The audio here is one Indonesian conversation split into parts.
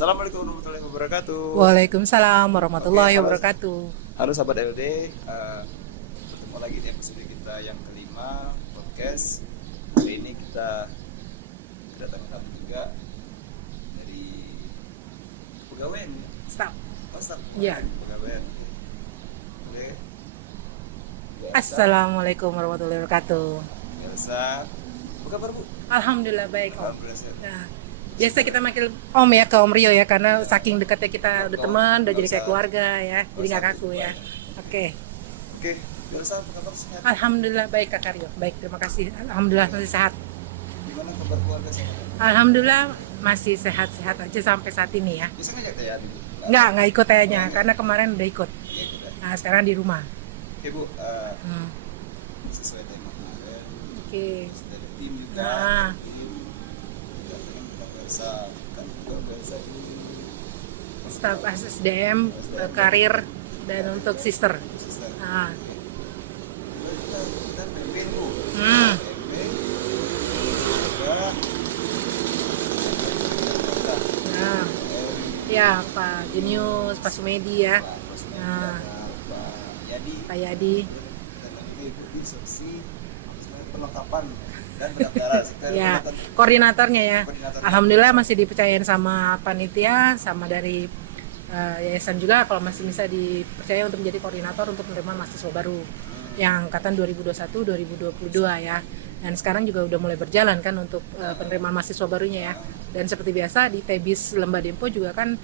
Assalamualaikum warahmatullahi wabarakatuh. Waalaikumsalam Oke, warahmatullahi halo, wabarakatuh. halo sahabat LD. Bertemu lagi di episode kita yang kelima podcast. Hari ini kita kedatangan tamu juga dari Pegawai. Stop. Oh, staf. Ya. Pegawai. Oke. Assalamualaikum warahmatullahi wabarakatuh. Elsa. Apa kabar, Bu? Alhamdulillah baik Om. Alhamdulillah sehat. Nah, biasa kita manggil Om ya ke Om Rio ya karena saking dekatnya kita udah teman, udah jadi kayak keluarga ya. Jadi nggak kaku ya. Oke. Oke, Elsa apa kabar, sehat? Alhamdulillah baik Kak Rio. Baik, terima kasih. Alhamdulillah masih sehat. Gimana kabar keluarga sehat? Alhamdulillah masih sehat-sehat aja sampai saat ini ya. Bisa ngajak Teh dulu? Nggak ikut kayaknya karena kemarin udah ikut. Iya, udah. Nah, sekarang di rumah. Oke, Bu. Hmm. Sesuai tema kemarin. Oke. Dari tim juga Nah. tim juga pengen Bang Elsa kan juga Bang Elsa ini Staf SDM, karir dan untuk sister. sister Nah, kita pimpin Bu hmm, pimpin juga nah, ya Pak Jenius, Pak Sumedi ya, Nah, nah, Pak Yadi Pak Yadi, dan lagi Ibu di seksi sebenarnya perlengkapan dan pendaftaran kita ya pendaftaran koordinatornya ya. koordinator. Alhamdulillah masih dipercayain sama panitia, sama dari yayasan juga kalau masih bisa dipercaya untuk menjadi koordinator untuk penerimaan mahasiswa baru yang angkatan 2021-2022 ya. Dan sekarang juga udah mulai berjalan kan untuk penerimaan mahasiswa barunya ya. Dan seperti biasa di Tebis Lembah Dempo juga kan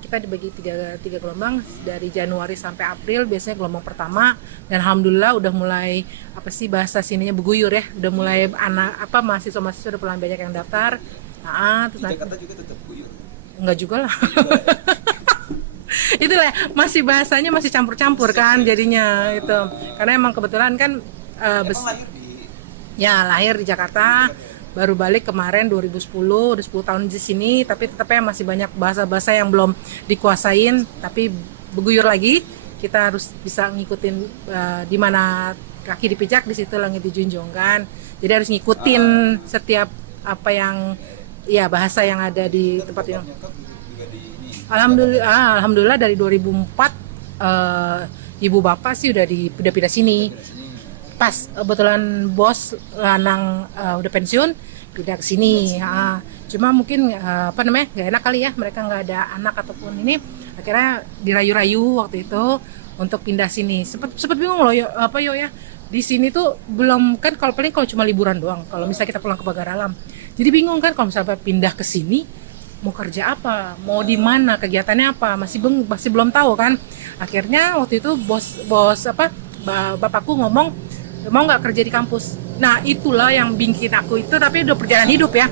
kita dibagi tiga gelombang dari Januari sampai April, biasanya gelombang pertama, dan alhamdulillah udah mulai bahasa sininya beguyur ya, udah mulai mahasiswa-mahasiswa udah mulai banyak yang daftar. Di Terus Jakarta juga tetap guyur enggak juga lah. Itulah masih bahasanya masih campur-campur kan jadinya itu. Karena emang kebetulan kan emang lahir di lahir di Jakarta, baru balik kemarin 2010, udah 10 tahun di sini, tapi tetapnya masih banyak bahasa-bahasa yang belum dikuasain, tapi beguyur lagi. Kita harus bisa ngikutin di mana kaki dipijak di situ langit dijunjung kan. Jadi harus ngikutin setiap apa yang ya bahasa yang ada di tempat yang nyokap juga di ini Alhamdulillah dari 2004 ibu bapak sih udah pindah sini. dari sini. Pas kebetulan bos lanang udah pensiun pindah ke sini. Cuma mungkin nggak enak kali ya, mereka nggak ada anak ataupun ini, akhirnya dirayu-rayu waktu itu untuk pindah sini. Sempet bingung loh yo ya. Di sini tuh belum kan, kalau cuma liburan doang. Kalau misalnya kita pulang ke Pagar Alam, jadi bingung kan kalau misalnya pindah ke sini mau kerja apa, mau di mana, kegiatannya apa, masih belum tahu kan. Akhirnya waktu itu bapakku ngomong mau nggak kerja di kampus. Nah itulah yang bikin aku itu, tapi udah perjalanan hidup ya.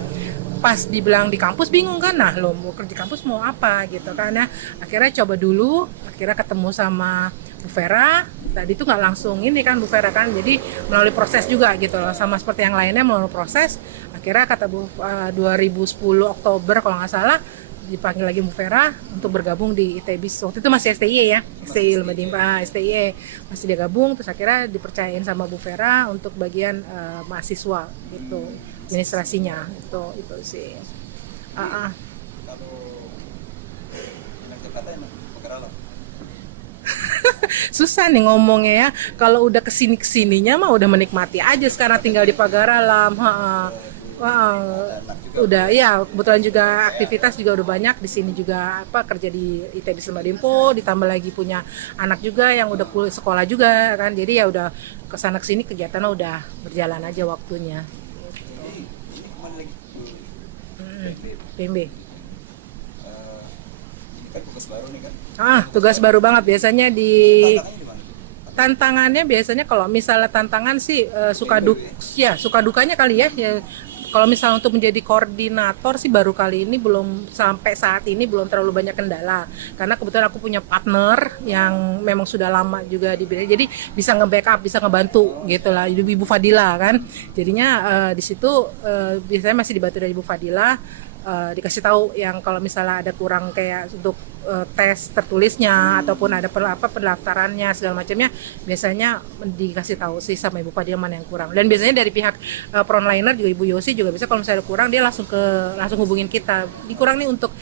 Pas dibilang di kampus bingung kan, nah lo mau kerja di kampus mau apa gitu kan ya. Akhirnya coba dulu, akhirnya ketemu sama Bu Vera. Tadi itu nggak langsung ini kan Bu Vera kan, jadi melalui proses juga gitu loh, sama seperti yang lainnya melalui proses. Akhirnya kata 2010 Oktober kalau nggak salah dipanggil lagi Bu Vera untuk bergabung di ITBIS. Waktu itu masih STIE ya, STIE Lembah Dimpa, STIE masih dia gabung, terus akhirnya dipercayain sama Bu Vera untuk bagian mahasiswa gitu, administrasinya itu sih. Kalau pindah ke Jakarta emang Pagar Alam. Susah nih ngomongnya ya. Kalau udah kesininya mah udah menikmati aja sekarang tinggal di Pagar Alam. Udah ya, kebetulan juga aktivitas juga udah banyak di sini juga, kerja di ITB Lembah Dempo, ditambah lagi punya anak juga yang udah pulang sekolah juga kan, jadi ya udah kesana kesini kegiatannya udah berjalan aja waktunya. Ini kemana lagi? PMB. Ini kan tugas baru nih kan. Tugas baru banget biasanya di Tantangannya di mana? tantangannya biasanya kalau misalnya tantangan sih suka dukanya kali ya. Kalau misalnya untuk menjadi koordinator sih baru kali ini, belum sampai saat ini belum terlalu banyak kendala. Karena kebetulan aku punya partner yang memang sudah lama juga di bidang, jadi bisa nge-backup, bisa ngebantu gitu lah, Ibu Fadila kan. Jadinya di situ biasanya masih dibantu dari Ibu Fadila. dikasih tahu yang kalau misalnya ada kurang kayak untuk tes tertulisnya ataupun ada pendaftarannya segala macamnya, biasanya dikasih tahu sih sama Ibu Padilla mana yang kurang. Dan biasanya dari pihak frontliner juga Ibu Yosi juga bisa kalau misalnya ada kurang dia langsung hubungin kita. Dikurang nih untuk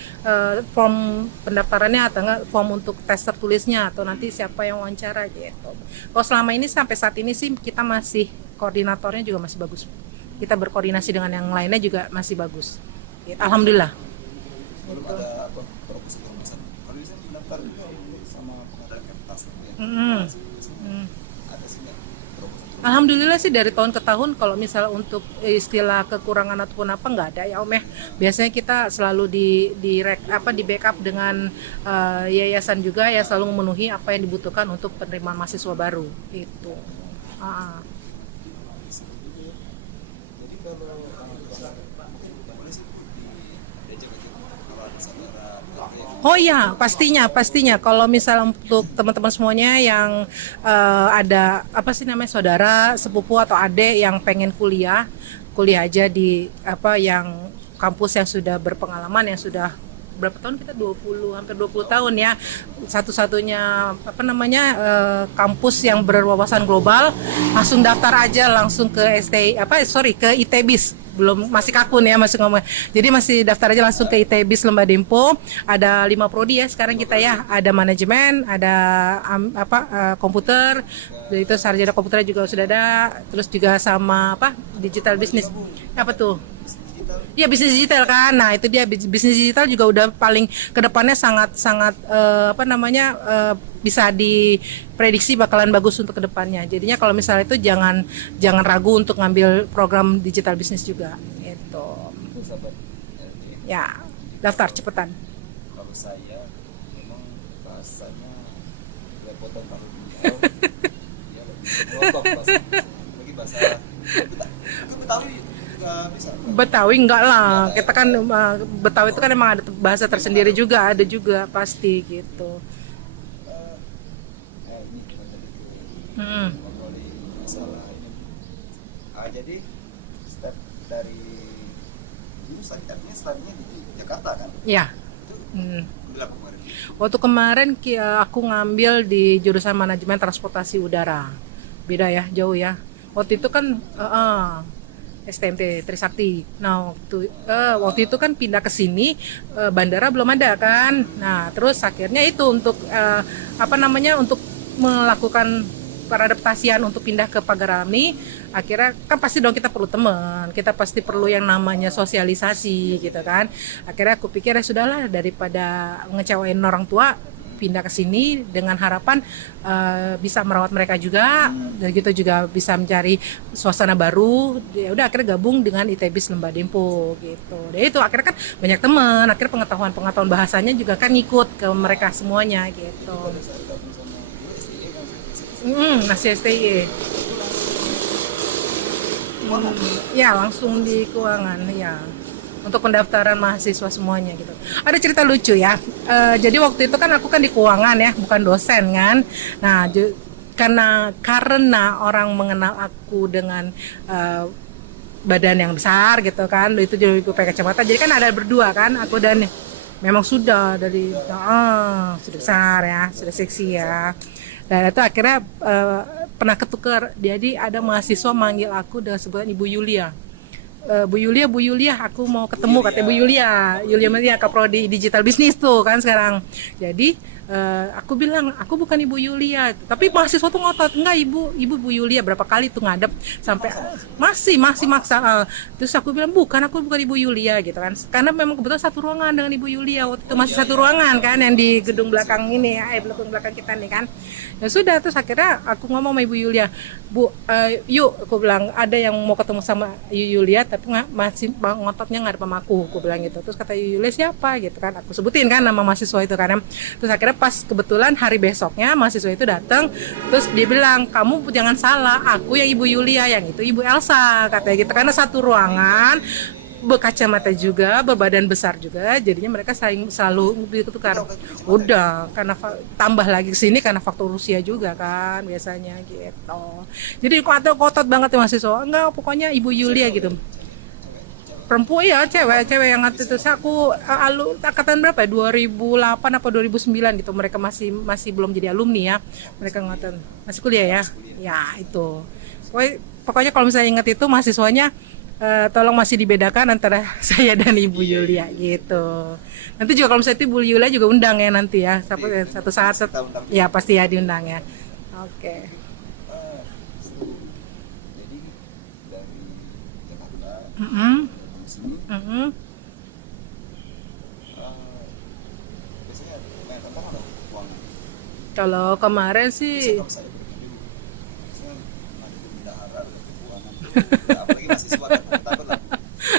form pendaftarannya atau enggak form untuk tes tertulisnya atau nanti siapa yang wawancara gitu. Kalau selama ini sampai saat ini sih kita masih koordinatornya juga masih bagus. Kita berkoordinasi dengan yang lainnya juga masih bagus. Gitu. Alhamdulillah. Belum ada proposal pembahasan. Kalau bisa mendaftar juga sama pengadaan kertas ya. Ada sih nggak proposal? Alhamdulillah sih dari tahun ke tahun kalau misalnya untuk istilah kekurangan ataupun apa nggak ada ya Om ya. Biasanya kita selalu di backup dengan yayasan juga ya selalu memenuhi apa yang dibutuhkan untuk penerimaan mahasiswa baru itu. Jadi kalau boleh sih diajak aja kalau ada saudara yang Oh iya, pastinya. Kalau misal untuk teman-teman semuanya yang ada apa sih namanya saudara, sepupu atau adik yang pengen kuliah aja di yang kampus yang sudah berpengalaman, yang sudah berapa tahun kita hampir 20 tahun ya. Satu-satunya kampus yang berwawasan global, langsung daftar aja langsung ke ke ITBIS. Belum masih kakun ya masih ngomong. Jadi masih daftar aja langsung ke ITBIS Lembah Dempo. Ada 5 prodi ya sekarang kita ya. Ada manajemen, ada komputer. Itu sarjana komputer juga sudah ada. Terus juga sama digital business. Apa tuh? Ya bisnis digital kan, nah itu dia bisnis digital juga udah paling kedepannya sangat bisa diprediksi bakalan bagus untuk kedepannya. Jadinya kalau misalnya itu jangan ragu untuk ngambil program digital business juga. Itu. sahabat Ya daftar cepetan. kalau saya memang bahasanya repotan kalau beliau dia lebih ngelotok lagi bahasa Betawi juga bisa. Betawi enggak lah, kita kan Betawi itu kan emang ada bahasa tersendiri juga, ada juga pasti gitu. Ini kita jadi ngobrolin masalah ini. Jadi step dari dulu artinya studinya di Jakarta kan? Ya. Itu ambil apa kemarin? Waktu kemarin aku ngambil di jurusan manajemen transportasi udara. Beda ya, jauh ya. Waktu itu kan STMT Trisakti. Nah, waktu itu kan pindah ke sini, bandara belum ada kan. Nah, terus akhirnya itu untuk untuk melakukan peradaptasian untuk pindah ke Pagarami. Akhirnya kan pasti dong kita perlu teman, kita pasti perlu yang namanya sosialisasi gitu kan. Akhirnya aku pikir ya sudahlah daripada ngecewain orang tua, pindah ke sini dengan harapan bisa merawat mereka juga, dan gitu juga bisa mencari suasana baru. Ya udah akhirnya gabung dengan ITBIS Lembah Dempo gitu. Dan itu akhirnya kan banyak teman, akhirnya pengetahuan bahasanya juga kan ngikut ke mereka semuanya gitu. Masih STI. Ya langsung di keuangan ya. Untuk pendaftaran mahasiswa semuanya gitu. Ada cerita lucu ya. Jadi waktu itu kan aku kan di keuangan ya, bukan dosen kan. Nah, karena orang mengenal aku dengan badan yang besar gitu kan, itu jadi pakai kacamata. Jadi kan ada berdua kan, aku dan memang sudah sudah besar ya, sudah seksi ya. Dan itu akhirnya pernah ketukar. Jadi ada mahasiswa manggil aku dengan sebutan Ibu Yulia. Bu Yulia, aku mau ketemu katanya Bu Yulia Kaprodi Digital Business tuh kan sekarang. Jadi aku bilang aku bukan Ibu Yulia, tapi mahasiswa tuh ngotot enggak ibu Bu Yulia, berapa kali tuh ngadep sampai masih maksa. Terus aku bilang aku bukan Ibu Yulia gitu kan, karena memang kebetulan satu ruangan dengan Ibu Yulia waktu itu masih satu ruangan kan yang di gedung belakang ini gedung belakang kita nih kan. Ya sudah, terus akhirnya aku ngomong sama Ibu Yulia, Bu, yuk aku bilang ada yang mau ketemu sama Yulia tapi masih ngototnya nggak ada sama aku bilang gitu. Terus kata Yulia siapa gitu kan, aku sebutin kan nama mahasiswa itu kan. Terus akhirnya pas kebetulan hari besoknya mahasiswa itu datang, terus dia bilang kamu jangan salah, aku yang Ibu Yulia, yang itu Ibu Elsa katanya gitu, karena satu ruangan, berkacamata juga, berbadan besar juga, jadinya mereka selalu bertukar. Udah karena tambah lagi kesini karena faktor usia juga kan biasanya gitu. Jadi kotot banget ya mahasiswa, enggak pokoknya Ibu Yulia gitu. perempuan ya, cewek yang waktu itu aku angkatan berapa ya, 2008 apa 2009 gitu, mereka masih masih belum jadi alumni ya, mereka angkatan masih kuliah ya, ya itu pokoknya kalau misalnya ingat itu mahasiswanya, tolong masih dibedakan antara saya dan Ibu Yulia gitu. Nanti juga kalau misalnya itu Ibu Yulia juga undang ya nanti ya, satu saat ya pasti ya diundang ya. Oke. Seru. Jadi dari Jakarta Mm-mm. di sini Mm-mm. biasanya lumayan tantangan loh uang. Kalau kemarin sih Biasanya kalau saya pribadi, biasanya nanti bendahara keuangan tuh, apalagi mahasiswa kan takut lah.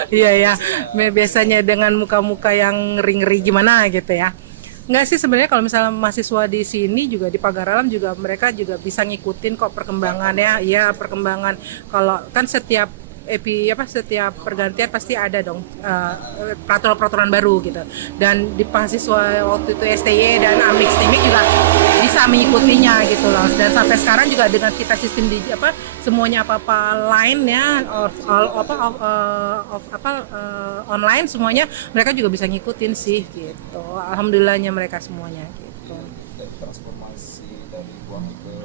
iya ya, biasanya dengan muka-muka yang ngeri-ngeri gimana gitu ya. Enggak sih sebenarnya, kalau misalnya mahasiswa di sini juga di Pagar Alam juga mereka juga bisa ngikutin kok perkembangannya. Iya, perkembangan. Kalau kan setiap setiap pergantian pasti ada dong peraturan-peraturan baru gitu. Dan di mahasiswa waktu itu STY dan Amix Timik juga bisa mengikutinya gitu loh. Dan sampai sekarang juga dengan kita sistem di semuanya apa-apa line ya, online semuanya, mereka juga bisa ngikutin sih gitu. Alhamdulillahnya mereka semuanya gitu. Dari transformasi dari uang ke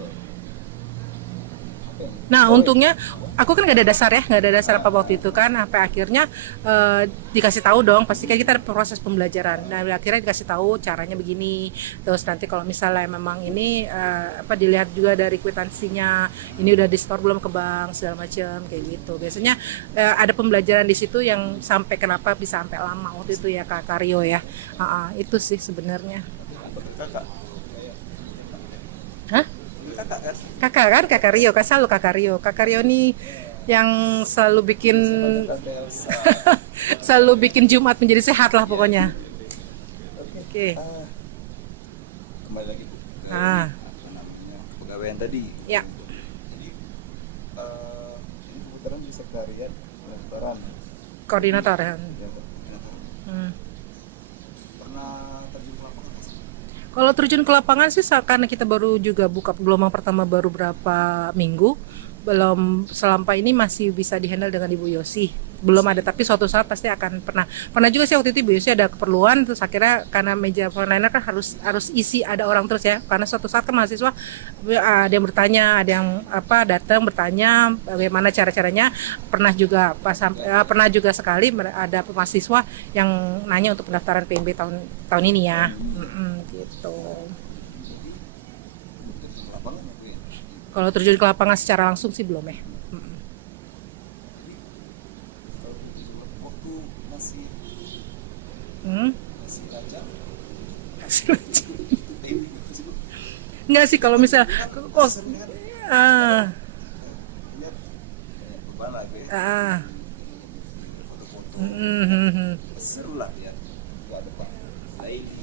apa ya? Nah untungnya aku kan nggak ada dasar apa waktu itu kan, sampai akhirnya dikasih tahu dong, pasti kan kita ada proses pembelajaran. Nah akhirnya dikasih tahu caranya begini, terus nanti kalau misalnya memang ini dilihat juga dari kwitansinya, ini udah di store belum ke bank segala macam kayak gitu. Biasanya ada pembelajaran di situ yang sampai kenapa bisa sampai lama waktu itu ya Kak Karyo ya. Itu sih sebenarnya. Kakak. Hah? Kakak kan? Kakak Rio, Kakak Rio nih yang selalu bikin selalu bikin Jumat menjadi sehat lah pokoknya. Oke. Kembali lagi Bu, ke Ah. apa namanya, pegawaian tadi. Ya. Jadi ini kebetulan di sekretariat pendaftaran Koordinator ya. ya koordinator. Hmm. Pernah terjun ke lapangan nggak sih? Kalau terjun ke lapangan sih karena kita baru juga buka gelombang pertama baru berapa minggu, belum selama ini masih bisa dihandle dengan Ibu Yosi. Belum ada, tapi suatu saat pasti akan pernah juga sih waktu itu Ibu Yosi ada keperluan, terus akhirnya karena meja frontliner kan harus isi ada orang terus ya, karena suatu saat kan mahasiswa ada yang bertanya, ada yang datang bertanya bagaimana cara-caranya. Pernah juga sekali ada mahasiswa yang nanya untuk pendaftaran PMB tahun ini ya. Gitu. Terjun ke lapangan ya Bu ya? Kalau terjun ke lapangan secara langsung sih belum ya. Kalau waktu masih Hmm. masih lancar, ini gitu sih Bu. Enggak sih kalau misal Sering kan lihat kayak beban lah Bu ya. Foto-foto seru lah lihat, nggak ada Pak Laini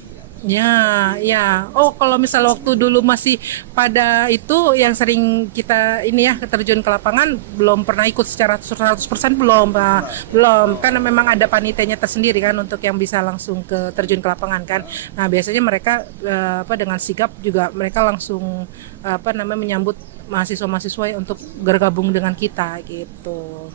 Ya. Oh, kalau misal waktu dulu masih pada itu yang sering kita ini ya terjun ke lapangan, belum pernah ikut secara 100% belum, Pak. Belum. Karena memang ada panitianya tersendiri kan untuk yang bisa langsung ke terjun ke lapangan kan. Nah, biasanya mereka dengan sigap juga mereka langsung menyambut mahasiswa-mahasiswa untuk bergabung dengan kita gitu.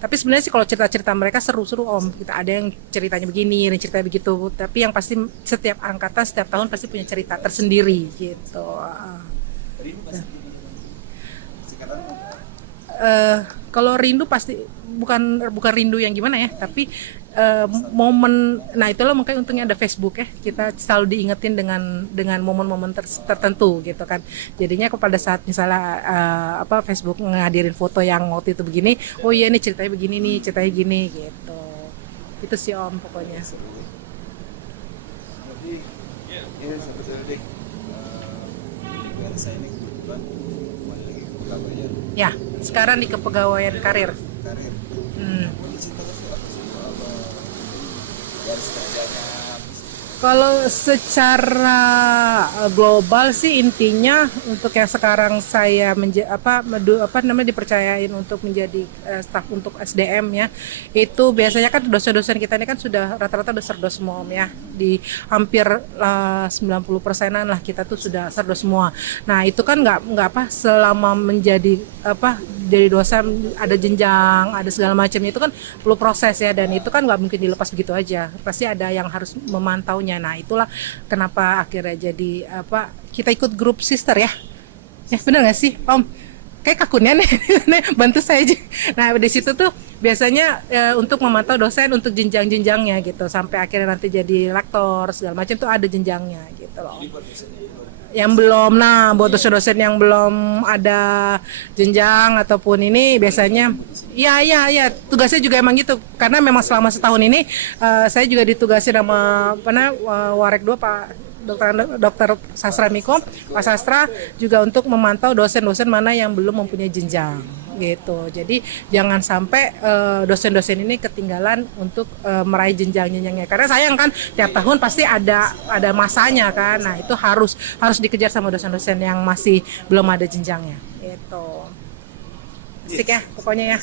Tapi sebenarnya sih kalau cerita-cerita mereka seru-seru Om. Kita ada yang ceritanya begini, ada yang ceritanya begitu. Tapi yang pasti setiap angkatan, setiap tahun pasti punya cerita tersendiri gitu. rindu masih sekarang Kalau rindu pasti bukan rindu yang gimana ya, tapi momen. Nah itulah makanya untungnya ada Facebook ya, kita selalu diingetin dengan momen-momen tertentu gitu kan. Jadinya pada saat misalnya Facebook ngadirin foto yang waktu itu begini, oh iya ini ceritanya begini nih, ceritanya gini gitu. Itu sih Om pokoknya. jadi ya sebetulnya deh PR saya ini kebetulan kembali lagi ke pegawaian Ya sekarang di kepegawaian karir. karir. Boleh cerita nggak sih apa sih apa garis kerjanya apa sih? Kalau secara global sih intinya untuk yang sekarang saya dipercayain untuk menjadi staf untuk SDM ya, itu biasanya kan dosen-dosen kita ini kan sudah rata-rata udah serdos semua Om ya, di hampir 90%-an lah kita tuh sudah serdos semua. Nah itu kan nggak selama menjadi dari dosen ada jenjang, ada segala macamnya, itu kan perlu proses ya, dan itu kan nggak mungkin dilepas begitu aja, pasti ada yang harus memantaunya. Nah itulah kenapa akhirnya jadi apa, kita ikut grup sister ya. Ya benar nggak sih Om? Kayak kakunnya nih, bantu saya aja. Nah di situ tuh biasanya untuk memantau dosen untuk jenjang-jenjangnya gitu, sampai akhirnya nanti jadi lektor segala macam tuh ada jenjangnya gitu loh. Yang belum, nah buat dosen-dosen yang belum ada jenjang ataupun ini biasanya, ya tugasnya juga emang gitu, karena memang selama setahun ini saya juga ditugasi sama Warek 2 Pak Dokter Sastra Miko, Pak Sastra, juga untuk memantau dosen-dosen mana yang belum mempunyai jenjang gitu. Jadi jangan sampai dosen-dosen ini ketinggalan untuk meraih jenjang-jenjangnya, karena sayang kan tiap tahun pasti ada masanya kan. Nah itu harus dikejar sama dosen-dosen yang masih belum ada jenjangnya gitu. Asik ya pokoknya ya.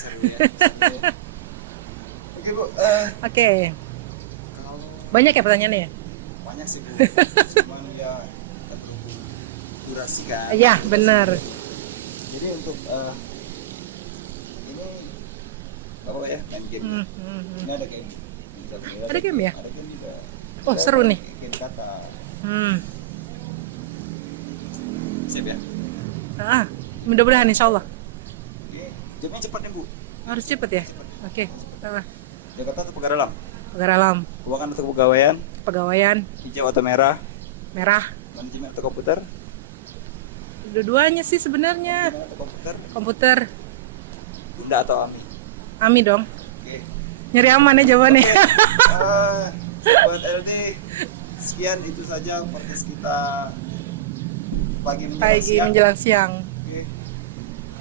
Oke Bu, Oke, kalau banyak ya pertanyaannya ya? banyak sih Bu, cuman ya berhubung durasi kan. Iya benar. Jadi untuk ini apa ya, main game. Ini ada game. Ada game ya? Ada game juga. Oh seru nih. Game kata. Siap ya? Mudah-mudahan insya Allah. Oke, jamnya cepat nih Bu. Harus cepet ya. Oke. Jakarta atau Pagar Alam? Pagar Alam, Keuangan atau kepegawaian? pegawaian, Hijau atau merah? merah. Manajemen atau komputer? Dua-duanya sih sebenarnya. Manajemen atau komputer? Komputer, Bunda atau Ami? Ami dong. Oke. Nyari aman ya jawabannya. Buat LD, sekian itu saja podcast kita pagi Menjelang siang. Oke.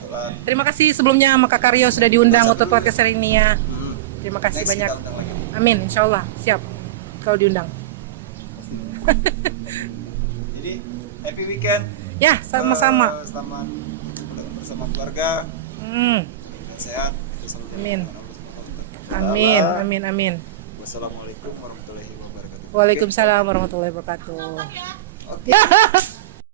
Telan. Terima kasih sebelumnya sama Kak Karyo sudah diundang untuk podcast hari ini ya. Hmm. Terima kasih Next banyak. kita undang lagi. Amin, insya Allah siap kalau diundang. Jadi happy weekend. Ya, sama-sama. Selamat bersama keluarga. Sehat. Amin. Amin, amin, amin. Wassalamualaikum warahmatullahi wabarakatuh. Waalaikumsalam warahmatullahi wabarakatuh. Oke.